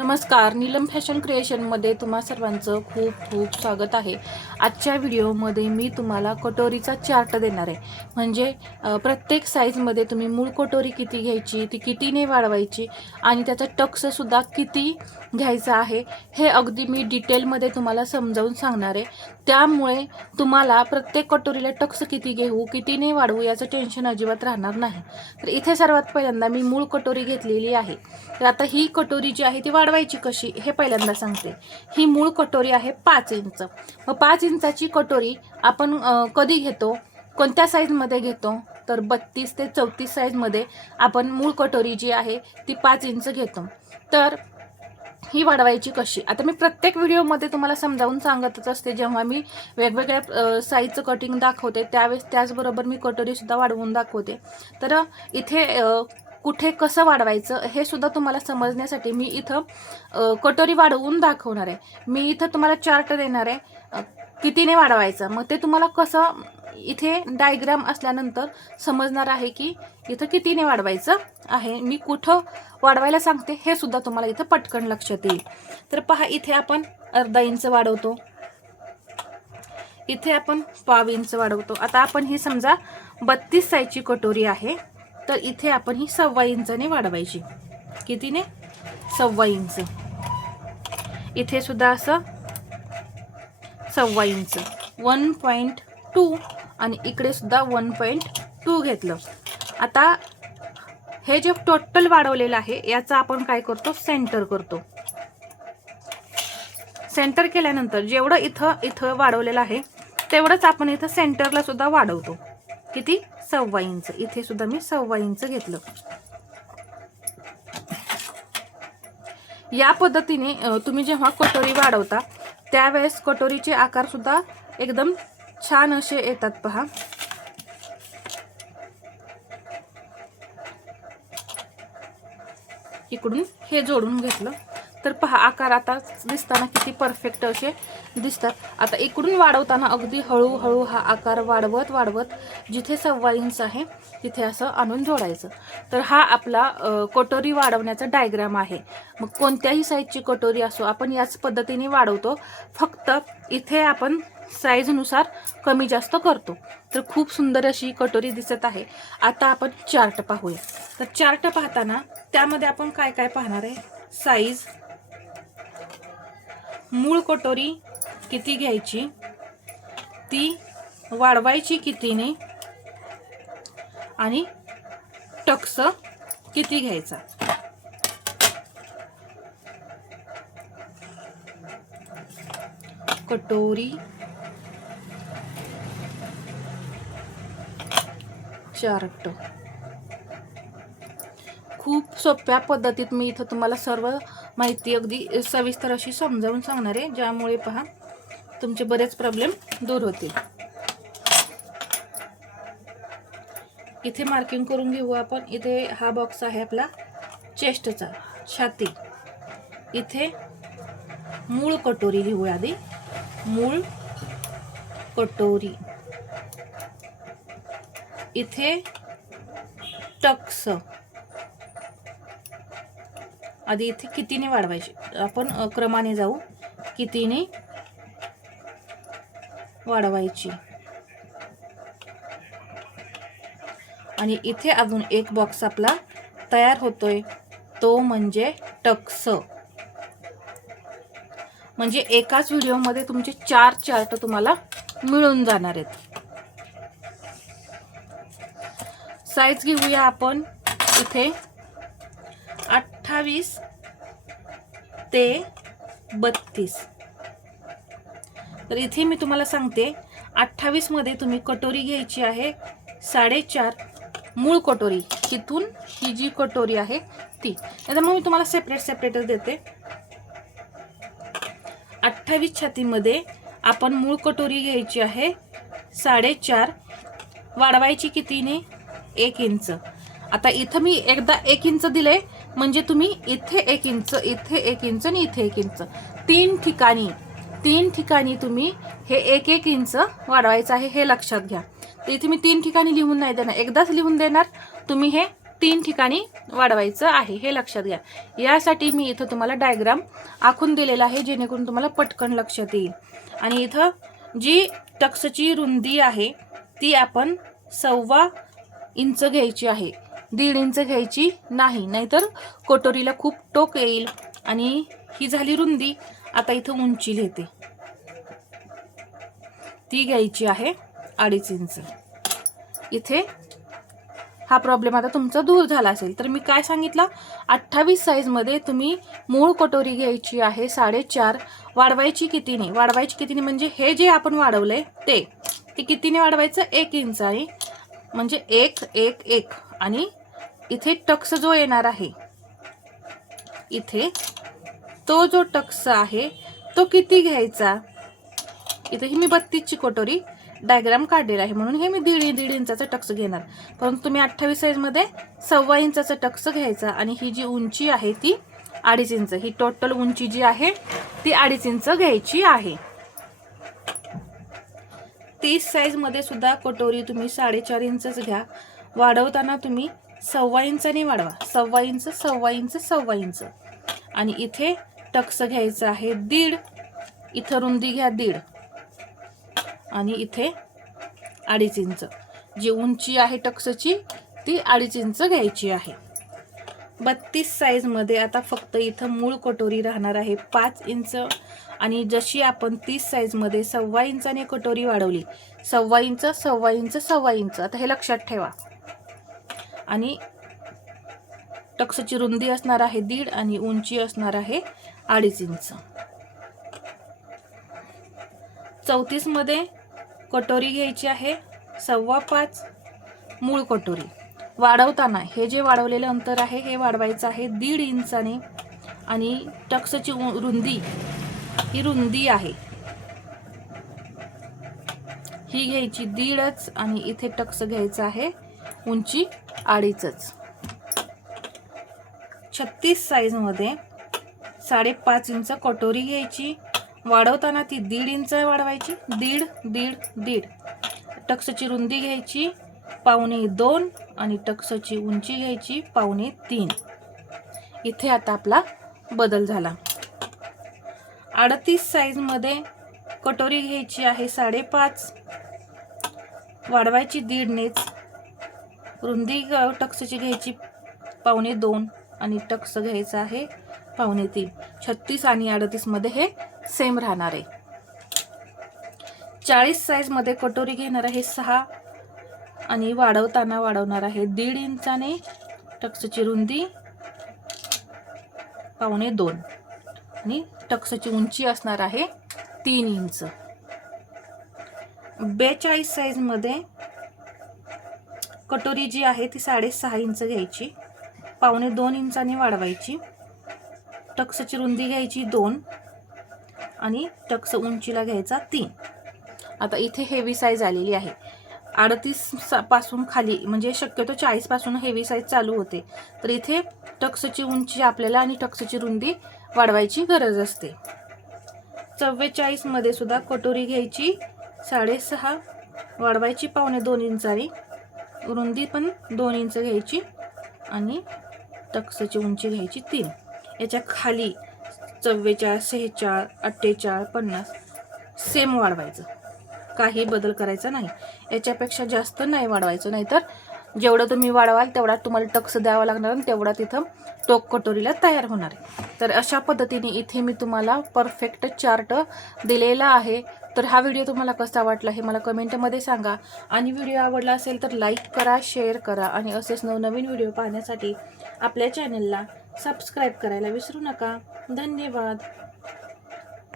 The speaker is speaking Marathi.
नमस्कार, नीलम फॅशन क्रिएशनमध्ये तुम्हा सर्वांचं खूप खूप स्वागत आहे। आजच्या व्हिडिओमध्ये मी तुम्हाला कटोरीचा चार्ट देणार आहे। म्हणजे प्रत्येक साईजमध्ये तुम्ही मूळ कटोरी किती घ्यायची, ती कितीने वाढवायची आणि त्याचा टक्ससुद्धा किती घ्यायचा आहे हे अगदी मी डिटेलमध्ये तुम्हाला समजावून सांगणार आहे। त्यामुळे तुम्हाला प्रत्येक कटोरीला टक्स किती घेऊ, कितीने वाढवू याचं टेन्शन अजिबात राहणार नाही। तर इथे सर्वात पहिल्यांदा मी मूळ कटोरी घेतलेली आहे। तर आता ही कटोरी जी आहे ती वाढवायची कशी हे पहिल्यांदा सांगते। ही मूळ कटोरी आहे 5 इंच। मग 5 इंचाची कटोरी आपण कधी घेतो, कोणत्या साईजमध्ये घेतो तर 32 ते 34 साईजमध्ये आपण मूळ कटोरी जी आहे ती 5 इंच घेतो। तर ही वाढवायची कशी, आता मी प्रत्येक व्हिडिओमध्ये तुम्हाला समजावून सांगतच असते। जेव्हा मी वेगवेगळ्या साईजचं कटिंग दाखवते त्यावेळेस त्याचबरोबर मी कटोरीसुद्धा वाढवून दाखवते। तर इथे कुठे कसं वाढवायचं हे सुद्धा तुम्हाला समजण्यासाठी मी इथं कटोरी वाढवून दाखवणार आहे। मी इथं तुम्हाला चार्ट देणार आहे कितीने वाढवायचं, मग ते तुम्हाला कसं इथे डायग्राम असल्यानंतर समजणार आहे की इथं कितीने वाढवायचं आहे। मी कुठं वाढवायला सांगते हे सुद्धा तुम्हाला इथं पटकन लक्षात येईल। तर पहा, इथे आपण अर्धा इंच वाढवतो, इथे आपण पाव इंच वाढवतो। आता आपण ही समजा 32 साईजची कटोरी आहे, तर इथे आपण ही 1.25 इंचाने वाढवायची। कितीने? 1.25 इंच। इथे सुद्धा असं 1.25 इंच, 1.2 आणि इकडे सुद्धा 1.2 घेतलं। आता हे जे टोटल वाढवलेलं आहे याचा आपण काय करतो, सेंटर करतो। सेंटर केल्यानंतर जेवढं इथं वाढवलेलं आहे तेवढंच आपण इथं सेंटरला सुद्धा वाढवतो। किती? 1.25 इंच। इथे सुद्धा मी 1.25 इंच घेतलं। या पद्धतीने तुम्ही जेव्हा कटोरी वाढवता त्यावेळेस कटोरीचे आकार सुद्धा एकदम छान असे येतात। पहा, इकडून हे जोडून घेतलं तर पहा आकार आता दिसताना किती परफेक्ट असे दिसतात। आता इकडून वाढवताना अगदी हळूहळू हा आकार वाढवत जिथे 1.25 इंच आहे तिथे असं आणून जोडायचं। तर हा आपला कटोरी वाढवण्याचा डायग्राम आहे। मग कोणत्याही साईजची कटोरी असो आपण याच पद्धतीने वाढवतो, फक्त इथे आपण साईजनुसार कमी जास्त करतो। तर खूप सुंदर अशी कटोरी दिसत आहे। आता आपण चार्ट पाहूया। तर चार्ट पाहताना त्यामध्ये आपण काय काय पाहणार आहे, साईज, मूळ कटोरी किती घ्यायची, ती वाढवायची कितीने आणि टक्स किती घ्यायचा। कटोरी चार्ट खूप सोप्या पद्धतीत मी इथं तुम्हाला सर्व माहिती अगदी सविस्तर अशी समजावून सांगणार आहे, ज्यामुळे पहा तुमचे बरेच प्रॉब्लेम दूर होतील। इथे मार्किंग करून घेऊ आपण। इथे हा बॉक्स आहे आपला चेस्टचा, छाती। इथे मूळ कटोरी लिहू आधी, मूळ कटोरी। इथे टक्स, आधी इथे कितीने वाढवायचे आपण क्रमाने जाऊ, कितीने वाढवायची। आणि इथे अजून एक बॉक्स आपला तयार होतोय, तो म्हणजे टक्स। म्हणजे एकाच व्हिडिओमध्ये तुमचे 4 चार्ट तुम्हाला मिळून जाणार आहेत। साईज घेऊया आपण इथे 28 ते 32। तर इथे मी तुम्हाला सांगते 28 मध्ये तुम्ही कटोरी घ्यायची आहे 4.5, मूळ कटोरी। इथून ही जी कटोरी आहे ती, आता मग मी तुम्हाला सेपरेटच देते। 28 छातीमध्ये आपण मूळ कटोरी घ्यायची आहे 4.5, वाढवायची कितीने, 1 इंच। आता इथं मी एकदा 1 इंच दिले, म्हणजे तुम्ही इथे 1 इंच, इथे 1 इंच आणि इथे 1 इंच, तीन ठिकाणी तुम्ही हे 1 इंच वाढवायचं आहे, हे लक्षात घ्या। तर इथे मी 3 ठिकाणी लिहून नाही देणार, एकदाच लिहून देणार। तुम्ही हे 3 ठिकाणी वाढवायचं आहे, हे लक्षात घ्या. यासाठी मी इथं तुम्हाला डायग्राम आखून दिलेला आहे, जेणेकरून तुम्हाला पटकन लक्षात येईल. आणि इथं जी टक्सची रुंदी आहे ती आपण 1.25 इंच घ्यायची आहे, 1.5 इंच घ्यायची नाही, नाहीतर कटोरीला खूप टोक येईल. आणि ही झाली रुंदी. आता इथं उंची लिहिते, ती घ्यायची आहे 2.5 इंच. इथे हा प्रॉब्लेम आता तुमचा दूर झाला असेल. तर मी काय सांगितलं, 28 साईजमध्ये तुम्ही मूळ कटोरी घ्यायची आहे 4.5. वाढवायची कितीने? वाढवायची कितीने म्हणजे हे जे आपण वाढवलंय ते कितीने वाढवायचं? 1 इंच आहे, म्हणजे 1 1 1. आणि इथे टक्स जो येणार आहे, इथे तो जो टक्स आहे तो किती घ्यायचा? इथे ही मी 32 ची कटोरी डायग्राम काढलेला आहे, म्हणून हे मी 1.5 इंचाचा टक्स घेणार. परंतु तुम्ही 28 साईजमध्ये 1.25 इंचाचा टक्स घ्यायचा. आणि ही जी उंची आहे ती 2.5 इंच. ही टोटल उंची जी आहे ती 2.5 इंच घ्यायची आहे. 30 साईजमध्ये सुद्धा कटोरी तुम्ही 4.5 इंचच घ्या. वाढवताना तुम्ही 1.25 इंचाने वाढवा, 1.25 इंच 1.25 इंच 1.25 इंच. आणि इथे टक्स घ्यायचा आहे 1.5. इथं रुंदी घ्या 1.5 आणि इथे 2.5 इंच. जी उंची आहे टक्सची ती 2.5 इंच घ्यायची आहे. 32 साईजमध्ये आता फक्त इथं मूळ कटोरी राहणार आहे 5 इंच. आणि जशी आपण 30 साईजमध्ये 1.25 इंचाने कटोरी वाढवली, 1.25 इंच 1.25 इंच 1.25 इंच. आता हे लक्षात ठेवा. आणि टक्सची रुंदी असणार आहे 1.5 आणि उंची असणार आहे 2.5 इंच. 34 मध्ये कटोरी घ्यायची आहे 5.25 मूळ कटोरी. वाढवताना हे जे वाढवलेलं अंतर आहे हे वाढवायचं आहे 1.5 इंचाने. आणि टक्सची रुंदी, ही रुंदी आहे ही घ्यायची 1.5च. आणि इथे टक्स घ्यायचा आहे उंची 2.5च. 36 साईजमध्ये 5.5 इंच कटोरी घ्यायची. वाढवताना ती 1.5 इंच वाढवायची, 1.5 1.5 1.5. टक्सची रुंदी घ्यायची 1.25 आणि टक्सची उंची घ्यायची 2.25. इथे आता आपला बदल झाला. 38 साईजमध्ये कटोरी घ्यायची आहे 5.5. वाढवायची 1.5नेच. रुंदी टक्सची घ्यायची 2.25 आणि टक्स घ्यायचा आहे 2.25. 36 आणि 38 मध्ये हे सेम राहणार आहे. 40 साईजमध्ये कटोरी घेणार आहे 6 आणि वाढवताना वाढवणार आहे 1.5 इंचाने. टक्सची रुंदी 2.25 आणि टक्सची उंची असणार आहे 3 इंच. 42 साईजमध्ये कटोरी जी आहे ती 6.5 इंच घ्यायची, 2.25 इंचाने वाढवायची. टक्सची रुंदी घ्यायची 2 आणि टक्स उंचीला घ्यायचा 3. आता इथे हेवी साईज आलेली आहे. 38 पासून खाली, म्हणजे शक्यतो 40 पासून हेवी साईज चालू होते. तर इथे टक्सची उंची आपल्याला आणि टक्सची रुंदी वाढवायची गरज असते. 44 मध्ये सुद्धा कटोरी घ्यायची 6.5, वाढवायची 2.25 इंचाने. रुंदी पण 2 इंच घ्यायची आणि टक्सची उंची घ्यायची 3. याच्या खाली 44, 46, 48, 50 सेम वाढवायचं, काही बदल करायचा नाही. याच्यापेक्षा जास्त नाही वाढवायचं, नाहीतर जेवढं तुम्ही वाढवाल तेवढा तुम्हाला टक्स द्यावा लागणार आणि तेवढा तिथं टोक कटोरीला तयार होणार आहे. तर अशा पद्धतीने इथे मी तुम्हाला परफेक्ट चार्ट दिलेला आहे. तर हा व्हिडिओ तुम्हाला कसा वाटला हे मला कमेंटमध्ये सांगा. आणि व्हिडिओ आवडला असेल तर लाईक करा, शेअर करा आणि असेच नवनवीन व्हिडिओ पाहण्यासाठी आपल्या चॅनलला सबस्क्राईब करायला विसरू नका. धन्यवाद.